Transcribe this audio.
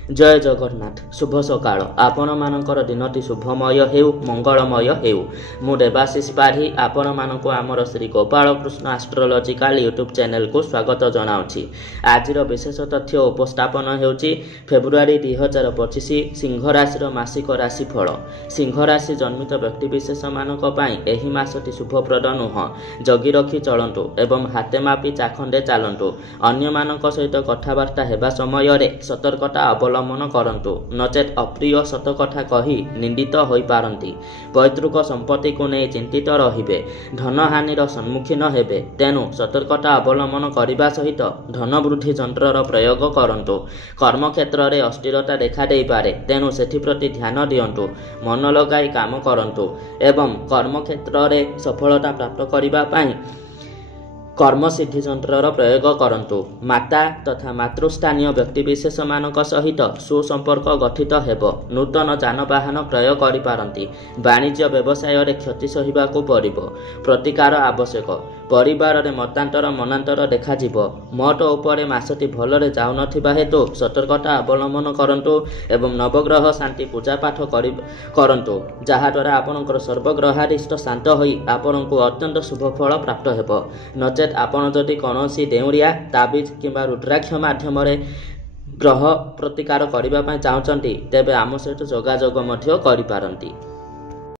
जय जगन्नाथ शुभ सकाळ आपण मानकर दिनटी शुभमय हेउ मंगलमय हेउ मु देवाशीष पाढ़ी आपण मानक आमर Shri Gopal Krishna astrological YouTube channel को स्वागत जनाउछि। आज विशेष तथ्य उपस्थापन हेउछि फेब्रुआरी 2025 सिंह राशि मासिक राशिफल। सिंह राशि जन्मित व्यक्तिविशेष मानक पई एही मासटी शुभप्रद नुह। जगी रखी चलंतु एवं हाते मापी चाखंडे चालंतु। अन्य मानक सहित कथावार्ता हेबा समय रे सतर्कता अवलंबन करंतु नचेत अप्रिय सत कथा कही निंदित होई पारंती। पैतृक संपत्ति को नहीं चिंतित रहिबे। धन हानिर सम्मुखीन हेबे तेनु सतर्कता अवलंबन करने सहित धन वृद्धि यंत्रर प्रयोग करंतु। कर्म क्षेत्र में अस्थिरता देखा दे पारे तेनु सेथि प्रति ध्यान दियंतु। मन लगाई काम करंतु एवं कर्म क्षेत्र में सफलता प्राप्त करबा पई कर्मसिद्धि यंत्रर प्रयोग करंतु। माता तथा मातृस्थानीय व्यक्तिविशेष मानक सहित सुसंपर्क गठित हेब। नूतन जानवाहन क्रय करि पारंती। वाणिज्य व्यवसाय रे क्षति सहिबाकू पड़िबो। प्रतिकार आवश्यक। परिवार रे मतांतर मनांतर देखा जिवो। मठ उपरे मासटी भलरे जाउ नथिबा हेतु सतर्कता अवलंबन करंतु एवं नवग्रह शांति पूजा पाठ करंतु जहा द्वारा आपनकर सर्वग्रहारिष्ट शांत होई आपनकू अत्यंत शुभ फल प्राप्त हेबो। नचेत आपण जदि कौनसी देउरिया ताबिज किंबा रुद्राक्ष माध्यम ग्रह प्रतिकार करने चाहते तेबे आम सहित जोगाजोग करि पारंती।